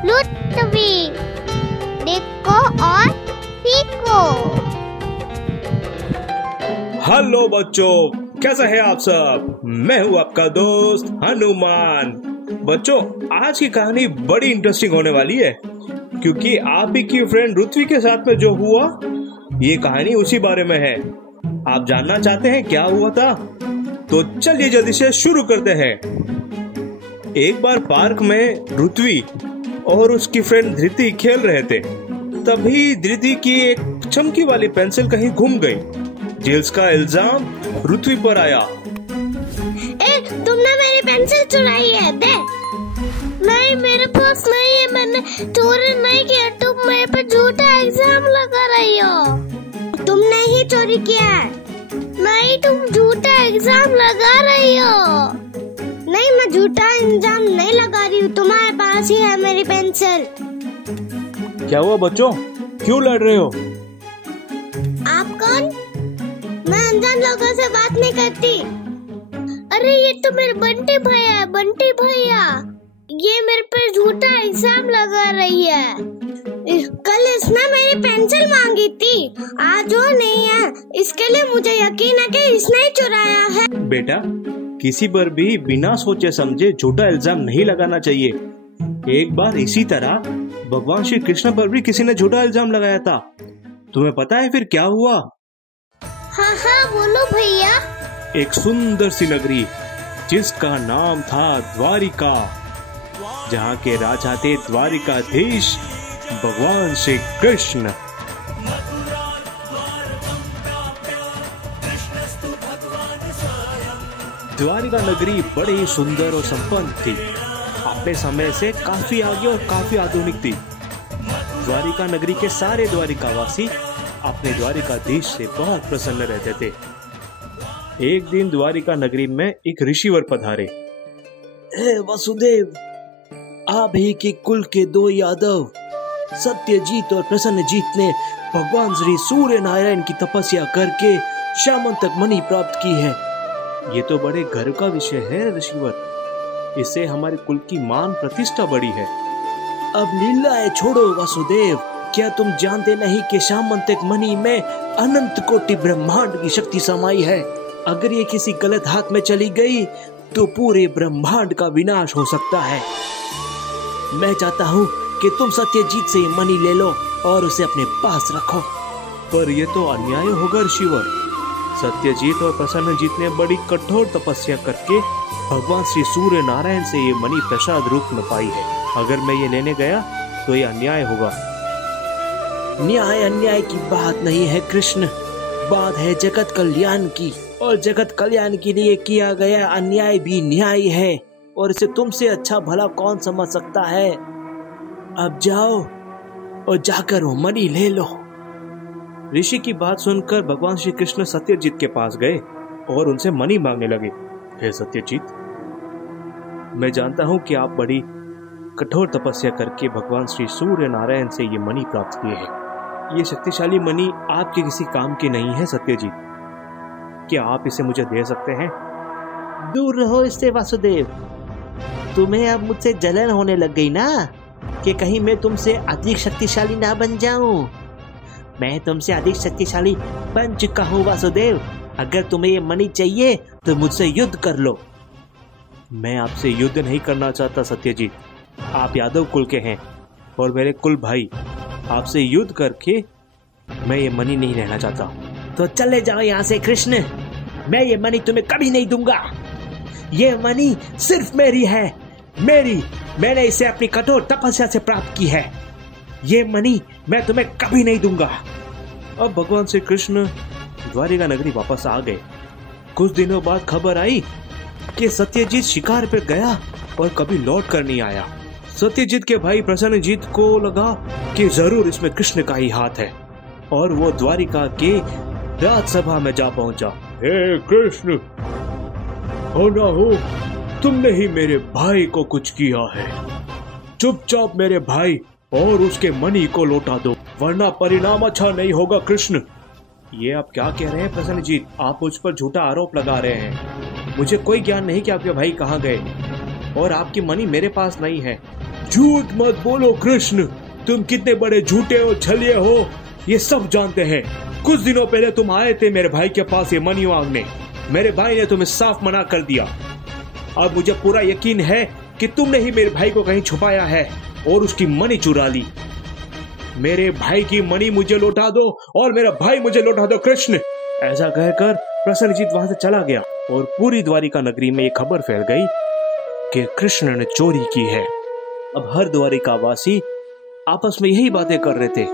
लुत्फी। देखो और सीखो। हेलो बच्चों, कैसे हैं आप सब? मैं हूँ आपका दोस्त हनुमान। बच्चों, आज की कहानी बड़ी इंटरेस्टिंग होने वाली है, क्योंकि आप ही की फ्रेंड रुत्वी के साथ में जो हुआ, ये कहानी उसी बारे में है। आप जानना चाहते हैं क्या हुआ था? तो चलिए जल्दी से शुरू करते हैं। एक बार पार्क में रुत्वी और उसकी फ्रेंड धृति खेल रहे थे। तभी धृति की एक चमकी वाली पेंसिल कहीं गुम गई, जिसका इल्जाम रुत्वी पर आया। तुमने मेरी पेंसिल चुराई है। दे। नहीं, मेरे पास नहीं है, मैंने चोरी नहीं किया। तुम मेरे पर झूठा इल्जाम लगा रही हो। तुमने ही चोरी किया है। नहीं, तुम झूठा इल्जाम लगा रही हो। नहीं, मैं झूठा इल्जाम नहीं लगा रही हूँ, तुम्हारे पास ही है मेरी पेंसिल। क्या हुआ बच्चों, क्यों लड़ रहे हो? आप कौन? मैं अनजान लोगों से बात नहीं करती। अरे ये तो मेरे बंटी भैया है। बंटी भैया, ये मेरे पर झूठा इल्जाम लगा रही है। कल इसने मेरी पेंसिल मांगी थी, आज वो नहीं है। इसके लिए मुझे यकीन है कि इसने ही चुराया है। बेटा, किसी पर भी बिना सोचे समझे झूठा इल्जाम नहीं लगाना चाहिए। एक बार इसी तरह भगवान श्री कृष्ण पर भी किसी ने झूठा इल्जाम लगाया था। तुम्हें पता है फिर क्या हुआ? हाँ हाँ, बोलो भैया। एक सुंदर सी नगरी जिसका नाम था द्वारिका, जहाँ के राजा थे द्वारिकाधीश भगवान श्री कृष्ण। द्वारिका नगरी बड़ी ही सुंदर और संपन्न थी। अपने समय से काफी आगे और काफी आधुनिक थी। द्वारिका नगरी के सारे द्वारिकावासी अपने द्वारिकाधीश से बहुत प्रसन्न रहते थे। एक दिन द्वारिका नगरी में एक ऋषिवर पधारे। हे वसुदेव, आप ही के कुल के दो यादव सत्यजीत और प्रसन्नजीत ने भगवान श्री सूर्य नारायण की तपस्या करके शामंतक मणि प्राप्त की है। ये तो बड़े गर्व का विषय है ऋषिवर। इससे हमारे कुल की मान प्रतिष्ठा बढ़ी है। अब लीलाएं छोड़ो वसुदेव, क्या तुम जानते नहीं कि शामंतक मणि में अनंत कोटि ब्रह्मांड की शक्ति समाई है। अगर ये किसी गलत हाथ में चली गई तो पूरे ब्रह्मांड का विनाश हो सकता है। मैं चाहता हूँ कि तुम सत्यजीत से मणि ले लो और उसे अपने पास रखो। पर यह तो अन्याय होगा ऋषिवर। सत्यजीत और प्रसन्नजीत ने बड़ी कठोर तपस्या करके भगवान श्री सूर्य नारायण से ये मणि प्रसाद रूप में पाई है। अगर मैं ये लेने गया तो ये अन्याय होगा। न्याय अन्याय की बात नहीं है कृष्ण, बात है जगत कल्याण की, और जगत कल्याण के लिए किया गया अन्याय भी न्याय है, और इसे तुमसे अच्छा भला कौन समझ सकता है। अब जाओ और जाकर वो मणि ले लो। ऋषि की बात सुनकर भगवान श्री कृष्ण सत्यजीत के पास गए और उनसे मणि मांगने लगे। हे सत्यजीत, मैं जानता हूँ कि आप बड़ी कठोर तपस्या करके भगवान श्री सूर्य नारायण से ये मणि प्राप्त किए हैं। ये शक्तिशाली मणि आपके किसी काम की नहीं है सत्यजीत। क्या आप इसे मुझे दे सकते हैं? दूर रहो इससे वासुदेव। तुम्हें अब मुझसे जलन होने लग गई ना, कि कहीं मैं तुमसे अधिक शक्तिशाली ना बन जाऊं। मैं तुमसे अधिक शक्तिशाली बन चुका हूँ वासुदेव। अगर तुम्हें ये मणि चाहिए तो मुझसे युद्ध कर लो। मैं आपसे युद्ध नहीं करना चाहता सत्यजीत। आप यादव कुल के हैं और मेरे कुल भाई। आपसे युद्ध करके मैं ये मणि नहीं रहना चाहता। तो चले जाओ यहाँ से कृष्ण। मैं ये मणि तुम्हें कभी नहीं दूंगा। ये मणि सिर्फ मेरी है, मेरी। मैंने इसे अपनी कठोर तपस्या से प्राप्त की है। ये मणि मैं तुम्हें कभी नहीं दूंगा। अब भगवान श्री कृष्ण द्वारिका नगरी वापस आ गए। कुछ दिनों बाद खबर आई कि सत्यजीत शिकार पर गया और कभी लौट कर नहीं आया। सत्यजीत के भाई प्रसन्नजीत को लगा कि जरूर इसमें कृष्ण का ही हाथ है, और वो द्वारिका के राजसभा में जा पहुंचा। हे कृष्ण, हो ना हो तुमने ही मेरे भाई को कुछ किया है। चुपचाप मेरे भाई और उसके मणि को लौटा दो, वरना परिणाम अच्छा नहीं होगा कृष्ण। ये आप क्या कह रहे हैं प्रसन्नजीत? आप मुझ पर झूठा आरोप लगा रहे हैं। मुझे कोई ज्ञान नहीं कि आपके भाई कहाँ गए, और आपकी मणि मेरे पास नहीं है। झूठ मत बोलो कृष्ण, तुम कितने बड़े झूठे हो, छलिए हो, ये सब जानते हैं। कुछ दिनों पहले तुम आए थे मेरे भाई के पास ये मनी मांगने, मेरे भाई ने तुम्हें साफ मना कर दिया। अब मुझे पूरा यकीन है कि तुमने ही मेरे भाई को कहीं छुपाया है और उसकी मनी चुरा ली। मेरे भाई की मनी मुझे लौटा दो और मेरा भाई मुझे लौटा दो कृष्ण। ऐसा कहकर प्रसन्नजीत वहां से चला गया और पूरी द्वारिका नगरी में ये खबर फैल गई कि कृष्ण ने चोरी की है। अब हर द्वारिका वासी आपस में यही बातें कर रहे थे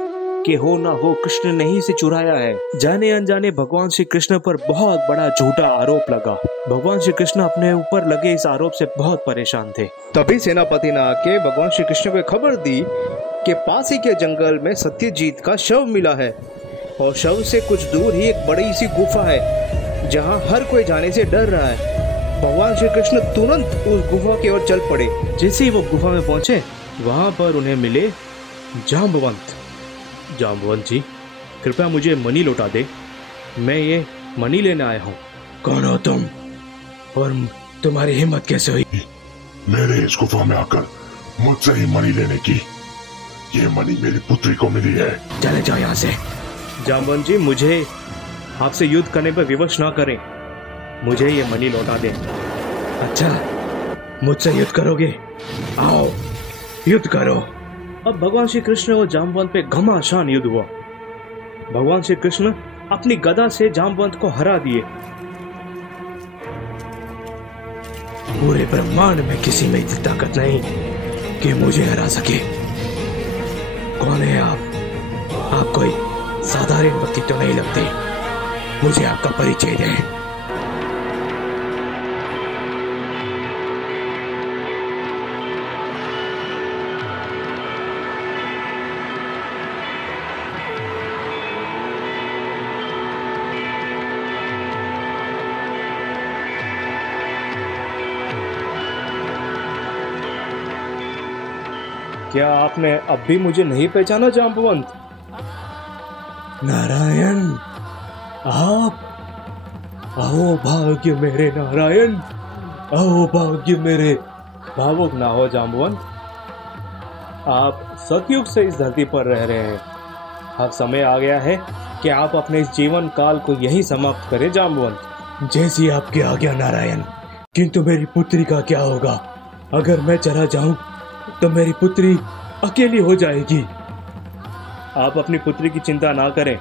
कि हो ना हो कृष्ण ने ही से चुराया है। जाने अनजाने भगवान श्री कृष्ण पर बहुत बड़ा झूठा आरोप लगा। भगवान श्री कृष्ण अपने ऊपर लगे इस आरोप से बहुत परेशान थे। तभी सेनापति ने आके भगवान श्री कृष्ण को खबर दी कि पास ही के जंगल में सत्यजीत का शव मिला है और शव से कुछ दूर ही एक बड़ी सी गुफा है जहां हर कोई जाने से डर रहा है। भगवान श्री कृष्ण तुरंत उस गुफा की ओर चल पड़े। जैसे ही वो गुफा में पहुंचे वहां पर उन्हें मिले जाम्बवंत। जाम्बवंत जी, कृपया मुझे मनी लौटा दे, मैं ये मनी लेने आया हूँ। कौन हो तुम और तुम्हारी हिम्मत कैसे हुई मेरे इस गुफा में आकर मुझसे ही मनी लेने की? ये मनी मेरी पुत्री को मिली है। चले जाओ यहाँ से। जाम्बवंत जी, मुझे आपसे युद्ध करने पर विवश ना करें, मुझे ये मनी लौटा दें। अच्छा, मुझसे युद्ध करोगे? आओ युद्ध करो। अब भगवान श्री कृष्ण और जाम्बवंत पे घमासान युद्ध हुआ। भगवान श्री कृष्ण अपनी गदा से जाम्बवंत को हरा दिए। पूरे ब्रह्मांड में किसी में इतनी ताकत नहीं कि मुझे हरा सके। कौन है आप कोई साधारण व्यक्ति तो नहीं लगते, मुझे आपका परिचय दें। क्या आपने अब भी मुझे नहीं पहचाना जाम्बवंत? नारायण, आप? आओ भाग्य मेरे नारायण, आओ भाग्य मेरे। भावुक ना हो जाम्बवंत, आप सतयुग से इस धरती पर रह रहे हैं। अब समय आ गया है कि आप अपने इस जीवन काल को यही समाप्त करें जाम्बवंत। जैसी आपकी आज्ञा नारायण, किंतु मेरी पुत्री का क्या होगा? अगर मैं चला जाऊं तो मेरी पुत्री अकेली हो जाएगी। आप अपनी पुत्री की चिंता ना करें,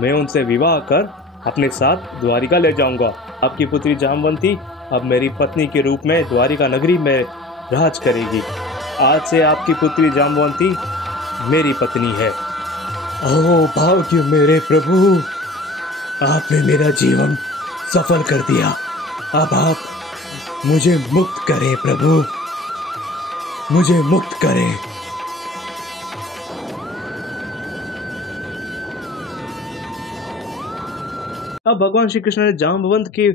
मैं उनसे विवाह कर अपने साथ द्वारिका ले जाऊंगा। आपकी पुत्री जाम्बवंती अब मेरी पत्नी के रूप में द्वारिका नगरी में राज करेगी। आज से आपकी पुत्री जाम्बवंती मेरी पत्नी है। ओ भाग्य मेरे प्रभु, आपने मेरा जीवन सफल कर दिया। अब आप मुझे मुक्त करें प्रभु, मुझे मुक्त करें। अब भगवान श्री कृष्ण ने जाम्बवंत की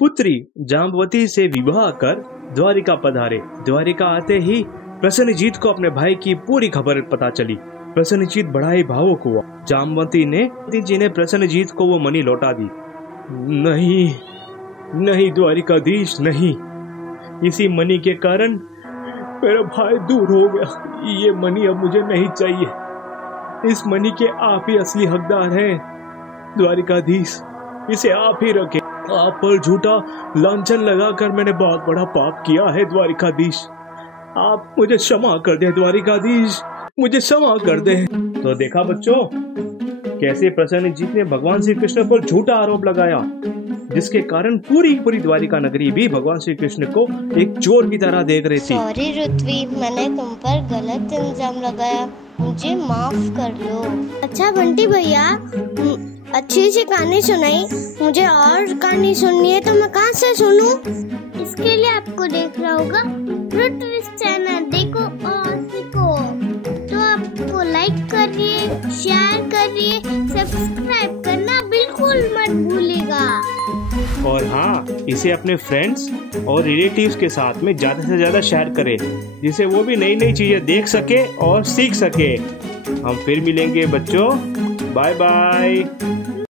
पुत्री जाम्बवती से विवाह कर द्वारिका पधारे। द्वारिका आते ही प्रसन्नजीत को अपने भाई की पूरी खबर पता चली। प्रसन्नजीत बड़ा ही भावुक हुआ। जाम्बवती ने प्रसन्नजीत को वो मनी लौटा दी। नहीं नहीं द्वारिकाधीश, नहीं, इसी मनी के कारण मेरा भाई दूर हो गया। ये मनी अब मुझे नहीं चाहिए। इस मनी के आप ही असली हकदार हैं द्वारिकाधीश, इसे आप ही रखें। आप पर झूठा लांछन लगाकर मैंने बहुत बड़ा पाप किया है द्वारिकाधीश, आप मुझे क्षमा कर दें द्वारिकाधीश, मुझे क्षमा कर दें। तो देखा बच्चों, कैसे प्रसन्नजीत ने भगवान श्री कृष्ण पर झूठा आरोप लगाया, जिसके कारण पूरी द्वारिका नगरी भी भगवान श्री कृष्ण को एक चोर की तरह देख रही थी। सॉरी ऋत्वी, मैंने तुम पर गलत इल्जाम लगाया, मुझे माफ कर दो। अच्छा बंटी भैया, अच्छी सी कहानी सुनाई, मुझे और कहानी सुननी है तो मैं कहाँ से सुनूं? इसके लिए आपको देखना होगा ऋत्वी चैनल, देखो और सीखो। तो आपको लाइक करिए, शेयर करिए, सब्सक्राइब करना बिल्कुल मत भूलिएगा। और हाँ, इसे अपने फ्रेंड्स और रिलेटिव्स के साथ में ज्यादा से ज्यादा शेयर करें, जिससे वो भी नई नई चीजें देख सके और सीख सके। हम फिर मिलेंगे बच्चों, बाय बाय।